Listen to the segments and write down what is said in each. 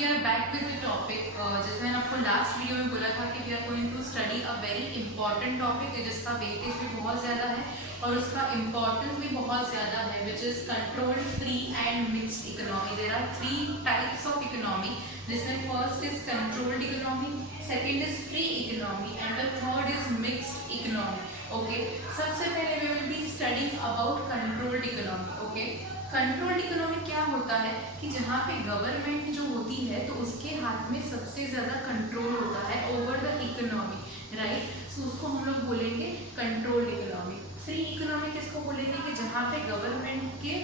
We are back with the topic. जैसे मैंने आपको लास्ट वीडियो में बोला था कि we are going to study a very important topic जिसका वेटेज भी बहुत ज़्यादा है और उसका इम्पोर्टेंस भी बहुत ज़्यादा है, which is controlled, free and mixed economy. There are 3 types of economy, जिसमें first is controlled economy, second is free economy and the third is mixed economy. Okay, सबसे पहले we will be studying about controlled economy. Okay, controlled economy क्या होता है कि जहाँ पे government जो होती है तो उसके हाथ में सबसे ज़्यादा कंट्रोल होता है ओवर द इकोनॉमी, राइट। सो उसको हम लोग बोलेंगे कंट्रोल्ड इकोनॉमी। फ्री इकोनॉमी किसको बोलेंगे कि जहाँ पे गवर्नमेंट के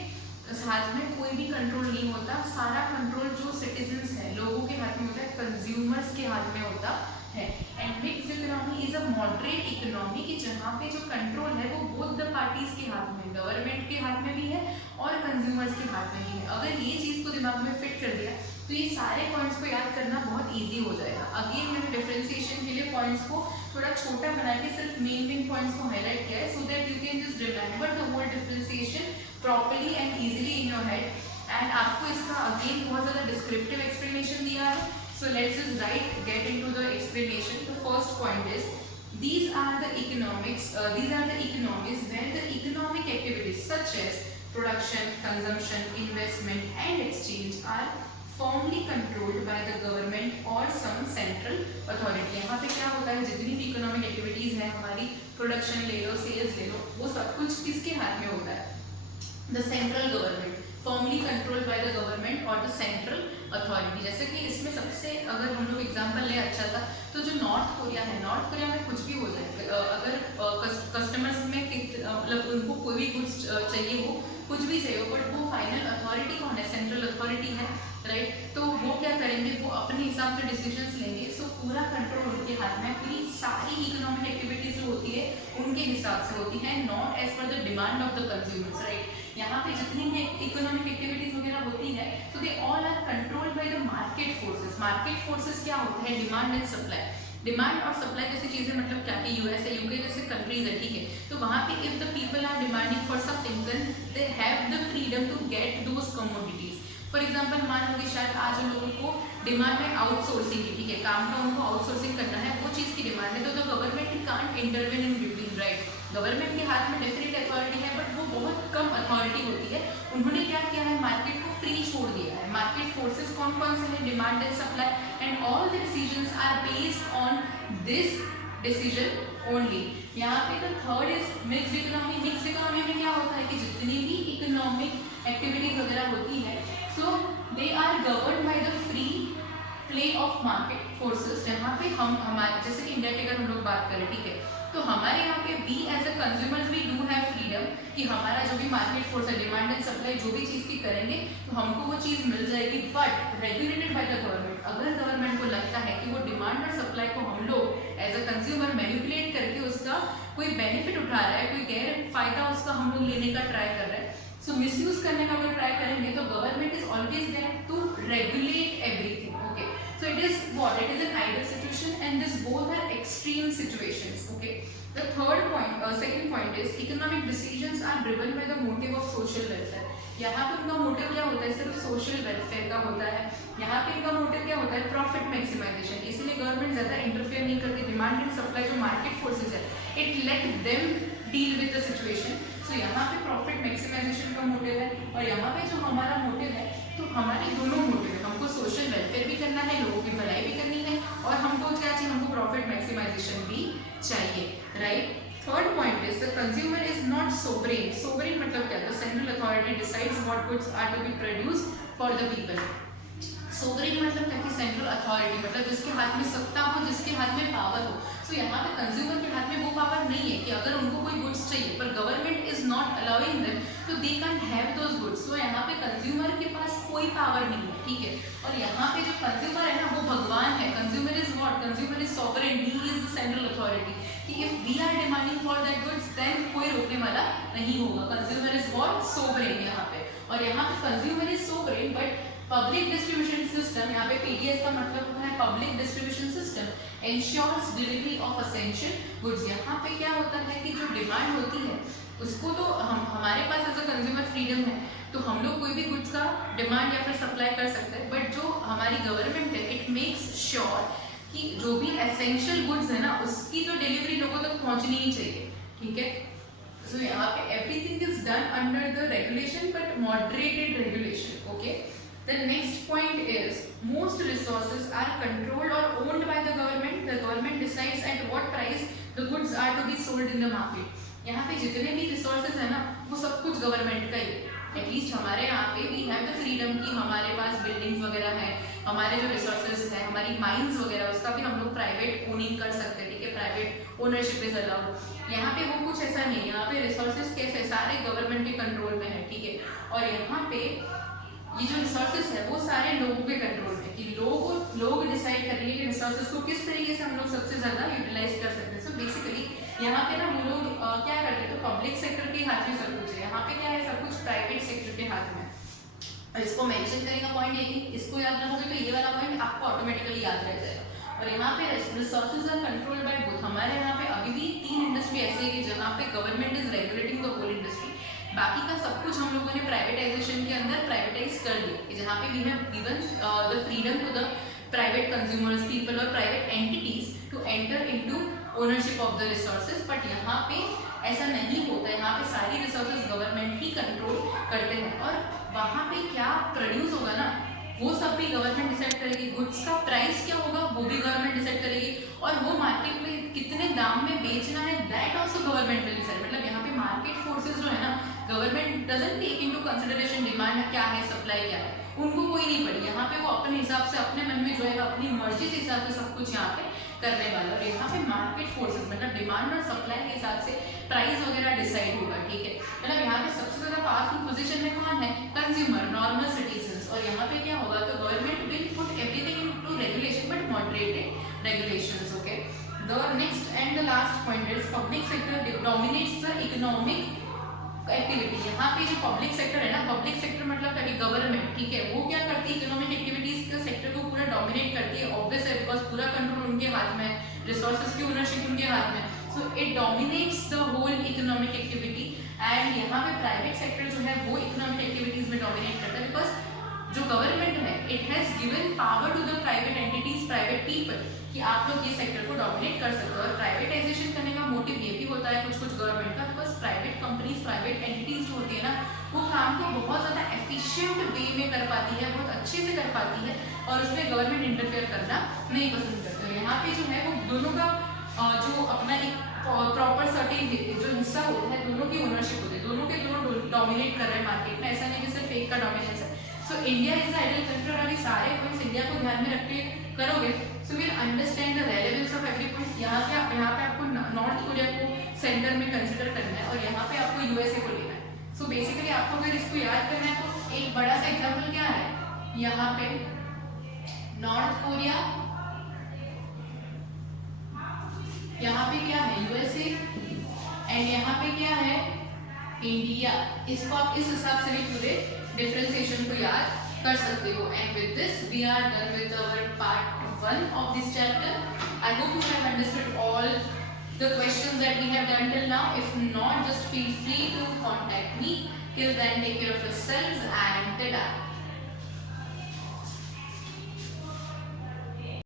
हाथ में कोई भी कंट्रोल नहीं होता, सारा कंट्रोल जो सिटीजन्स है, लोगों के हाथ में होता है, कंज्यूमर्स के हाथ में होता है। And mixed economy is a moderate economy कि जहाँ पे जो कंट्रोल है वो बोथ द पार्टीज के हाथ में, गवर्नमेंट के हाथ में भी है और कंज्यूमर्स के हाथ में भी है। अगर ये चीज़ को दिमाग में फिट कर दिया तो ये सारे पॉइंट्स को याद करना बहुत ईजी हो जाएगा। अगेन मैंने डिफ्रेंसिएशन के लिए पॉइंट्स को थोड़ा छोटा बना के सिर्फ मेन पॉइंट्स को हाईलाइट किया है, so that you can just remember the whole differentiation properly and easily in your head. And आपको इसका अगेन बहुत ज़्यादा डिस्क्रिप्टिव एक्सप्लेनेशन दिया है, so let's just get into the explanation. The first point is these are the economics, these are the economies where the economic activities such as production, consumption, investment and exchange are firmly controlled by the government or some central authority. यहाँ पे क्या होता है, जितनी भी economic activities है हमारी, production ले लो, सेल्स ले लो, वो सब कुछ किसके हाथ में होता है? The central government, formally controlled by the government और द सेंट्रल अथॉरिटी। जैसे कि इसमें सबसे अगर हम लोग एग्जांपल ले अच्छा सा, तो जो नॉर्थ कोरिया है, नॉर्थ कोरिया में कुछ भी हो जाए, अगर कस्टमर्स में मतलब उनको कोई भी गुड्स चाहिए हो, कुछ भी चाहिए हो, बट वो फाइनल अथॉरिटी कौन है? सेंट्रल अथॉरिटी है, राइट। तो वो क्या करेंगे, वो अपने हिसाब से डिसीजंस लेंगे। सो पूरा कंट्रोल उनके हाथ में, पूरी सारी इकोनॉमिक एक्टिविटीज जो होती है उनके हिसाब से होती है, not as per the demand of the consumers, right. यहाँ पे जितनी भी इकोनॉमिक एक्टिविटीज वगैरह होती है तो they all are controlled by the market forces. Market forces क्या होते हैं? Demand and supply. डिमांड और सप्लाई जैसी चीजें, मतलब क्या कि यूएस है, यूके जैसे कंट्रीज है, ठीक है, तो वहाँ पे if the people are demanding for something then they have the freedom to get those commodities. For example मान लो कि शायद आज उन लोगों को डिमांड है आउटसोर्सिंग की, ठीक है, काम का उनको आउटसोर्सिंग करना है, वो चीज़ की डिमांड है, तो the government can't intervene in between, right. Government के हाथ में डेफिनेट अथॉरिटी है, बट वो बहुत कम अथॉरिटी होती है। उन्होंने क्या किया है, मार्केट को फ्री छोड़ दिया है। मार्केट फोर्सेस कौन कौन से हैं? Demand and supply, and all the decisions are based on this decision only. यहाँ पे the third is mixed economy. Mixed economy में क्या होता है कि जितनी भी इकोनॉमिक एक्टिविटीज वगैरह होती है, so they are govern by the free play of market forces. जहाँ पे हम हमारे, जैसे कि इंडिया की अगर हम लोग बात करें, ठीक है, तो हमारे यहाँ पे we as a consumers we do have freedom कि हमारा जो भी मार्केट फोर्स है, डिमांड एंड सप्लाई जो भी चीज़ की करेंगे तो हमको वो चीज़ मिल जाएगी, but regulated by the government. अगर गवर्नमेंट को लगता है कि वो डिमांड और सप्लाई को हम लोग एज अ कंज्यूमर मैनिपुलेट करके उसका कोई बेनिफिट उठा रहा है, कोई गैर फायदा उसका हम लोग लेने का ट्राई कर रहे हैं, सो मिसयूज करने का अगर ट्राई करेंगे, तो government is always there to regulate everything. Okay, so it is what? It is an ideal situation and this both are extreme situations. Okay, the third point, second point is economic decisions are driven by the motive of social welfare. यहाँ पे उनका motive क्या होता है? सिर्फ social welfare का होता है। यहाँ पे इनका मोटिव क्या होता है? Profit maximisation. इसलिए गवर्नमेंट ज़्यादा इंटरफेयर नहीं करती। डिमांड एंड सप्लाई जो मार्केट फोर्सेज है, it let them deal with the situation. So यहाँ पे प्रॉफिट मैक्सिमाइजेशन का मोटिव है और यहाँ पे जो हमारा मोटिव है, तो हमारे दोनों मोटिव है। हमको सोशल वेलफेयर भी करना है, लोगों की भलाई भी करनी है, और हमको क्या चाहिए? हमको प्रॉफिट मैक्सिमाइजेशन भी चाहिए, right. Third point is the consumer is not sovereign. Sovereign मतलब क्या? The central authority decides what goods are to be produced for the people. Sovereign मतलब क्या कि सेंट्रल अथॉरिटी, मतलब जिसके हाथ में सत्ता हो, जिसके हाथ में पावर हो। सो यहाँ पे कंज्यूमर के हाथ में वो पावर नहीं है कि अगर उनको कोई गुड्स चाहिए पर government is not allowing them, तो they can have those goods. So यहाँ पे कंज्यूमर के पास कोई पावर नहीं है, ठीक है। और यहाँ पे जो कंज्यूमर है ना, वो भगवान है। Consumer is what? Consumer is sovereign, he is the central authority कि if we are demanding for that goods then कोई रोकने वाला नहीं होगा। Consumer is what? सोवरेन यहाँ पे। और यहाँ पे consumer is sovereign, but public distribution system, यहाँ पे पीडीएस का मतलब है public distribution system, ensures delivery of essential goods. यहाँ पे क्या होता है कि जो डिमांड होती है उसको तो हमारे पास एज अ कंज्यूमर फ्रीडम है, तो हम लोग कोई भी गुड्स का डिमांड या फिर सप्लाई कर सकते हैं, बट जो हमारी गवर्नमेंट है इट मेक्स श्योर कि जो भी एसेंशियल गुड्स है ना उसकी तो डिलीवरी लोगों तक पहुंचनी ही चाहिए, ठीक है। सो यहाँ पे everything is done under the regulation but moderated regulation, okay. The next point is most resources are controlled or owned by the government. The government decides at what price the goods are to be sold in the market. यहाँ पे जितने भी resources है ना वो सब कुछ government का ही है। एटलीस्ट हमारे यहाँ पे वी हैव द फ्रीडम कि हमारे पास बिल्डिंग्स वगैरह है, हमारे जो रिसोर्सेज है, हमारी माइंस वगैरह उसका भी हम लोग प्राइवेट ओनिंग कर सकते हैं, ठीक है, प्राइवेट ओनरशिप इज अलाउड। यहाँ पे वो कुछ ऐसा नहीं है, यहाँ पे रिसोर्सेज कैसे सारे गवर्नमेंट के कंट्रोल में है, ठीक है। और यहाँ पे ये जो रिसोर्सेज है वो सारे लोगों के कंट्रोल में, कि लोग डिसाइड करेंगे कि रिसोर्सेज को किस तरीके से हम लोग सबसे ज़्यादा यूटिलाइज कर सकते हैं। सो बेसिकली यहाँ पे ना वो लोग क्या करते हैं, तो पब्लिक सेक्टर के हाथ में सब कुछ है, यहाँ पे क्या है सब कुछ प्राइवेट सेक्टर के हाथ में है। और इसको मेंशन करने का पॉइंट ये कि इसको याद रखोगे तो ये वाला पॉइंट आपको ऑटोमेटिकली याद रह जाएगा। और यहाँ पे resources are controlled by both. हमारे यहाँ पे अभी भी 3 इंडस्ट्री ऐसी है कि जहाँ पे government is regulating the whole industry, बाकी का सब कुछ हम लोगों ने प्राइवेटाइजेशन के अंदर प्राइवेटाइज कर दिया, जहाँ पे we have given the freedom to the private consumers people और private entities to enter into ownership of the resources. But यहाँ पे ऐसा नहीं होता है, यहाँ पे सारी रिसोर्सेज गवर्नमेंट ही कंट्रोल करते हैं। और वहाँ पे क्या प्रोड्यूस होगा ना वो सब भी गवर्नमेंट डिसाइड करेगी, गुड्स का प्राइस क्या होगा वो भी गवर्नमेंट डिसाइड करेगी, और वो मार्केट में कितने दाम में बेचना है that also government will decide. मतलब यहाँ पे मार्केट फोर्सेज जो है ना, government doesn't take into consideration demand क्या है, सप्लाई क्या है, उनको कोई नहीं पड़ी। यहाँ पे वो अपने हिसाब से अपने मन में जो है अपनी मर्जी के हिसाब से सब कुछ यहाँ पे करने वाला। और यहाँ पे मार्केट फोर्सेज मतलब डिमांड और सप्लाई के हिसाब से प्राइस वगैरह डिसाइड होगा, ठीक है। मतलब यहाँ पे सबसे ज्यादा पावरफुल पोजीशन में कौन है, कंज्यूमर, नॉर्मल सिटीजन्स। और यहाँ पे क्या होगा, तो government will put everything into regulation but moderated regulations, okay. The next and the last point is public sector dominates the economic activity. यहाँ पे जो पब्लिक सेक्टर है ना, पब्लिक सेक्टर मतलब गवर्नमेंट, ठीक है, वो क्या करती है, इकोनॉमिक एक्टिविटीज के सेक्टर को पूरा डोमिनेट करती है। ऑब्वियस है बिकॉज पूरा कंट्रोल उनके हाथ में, रिसोर्सेज की ओनरशिप उनके हाथ में। So it dominates the whole economic activity. And यहाँ पे प्राइवेट सेक्टर जो है वो इकोनॉमिक एक्टिविटीज में डोमिनेट करता है, बिकॉज जो गवर्नमेंट है it has given power to the private entities, private people, कि आप लोग ये सेक्टर को डोमिनेट कर सकते हो। और प्राइवेटाइजेशन करने का मोटिव ये भी होता है कुछ गवर्नमेंट का, because private companies, private entities जो होती है ना वो काम को बहुत ज़्यादा एफिशिएंट वे में कर पाती है, बहुत अच्छे से कर पाती है, और उसमें गवर्नमेंट इंटरफेयर करना नहीं पसंद करते। यहाँ पे जो है वो दोनों का जो अपना एक प्रॉपर सर्टेन जो हिस्सा होता है दोनों की ओनरशिप होती है, दोनों के दोनों डोमिनेट कर रहे हैं मार्केट में। ऐसा नहीं कि सिर्फ एक का डोमिनेंस है। So India is the ideal country. और अभी सारे पॉइंट्स इंडिया को ध्यान में रख के करोगे so will understand the relevance of every point. यहाँ पे आपको नॉर्थ कोरिया को सेंटर में कंसिडर करना है और यहाँ पे आपको यूएसए को लेना है। सो बेसिकली आपको अगर इसको याद करना है तो एक बड़ा सा एग्जाम्पल क्या है, यहाँ पे नॉर्थ कोरिया, यहाँ पे क्या है यूएसए, एंड यहाँ पे क्या है इंडिया। इसको आप इस हिसाब से भी पूरे डिफरेंशिएशन को याद कर सकते हो। And with this we are done with our part 1 of this chapter. I hope you have understood all the questions that we have done till now. If not, just feel free to contact me. Till then, take care of yourselves and tada.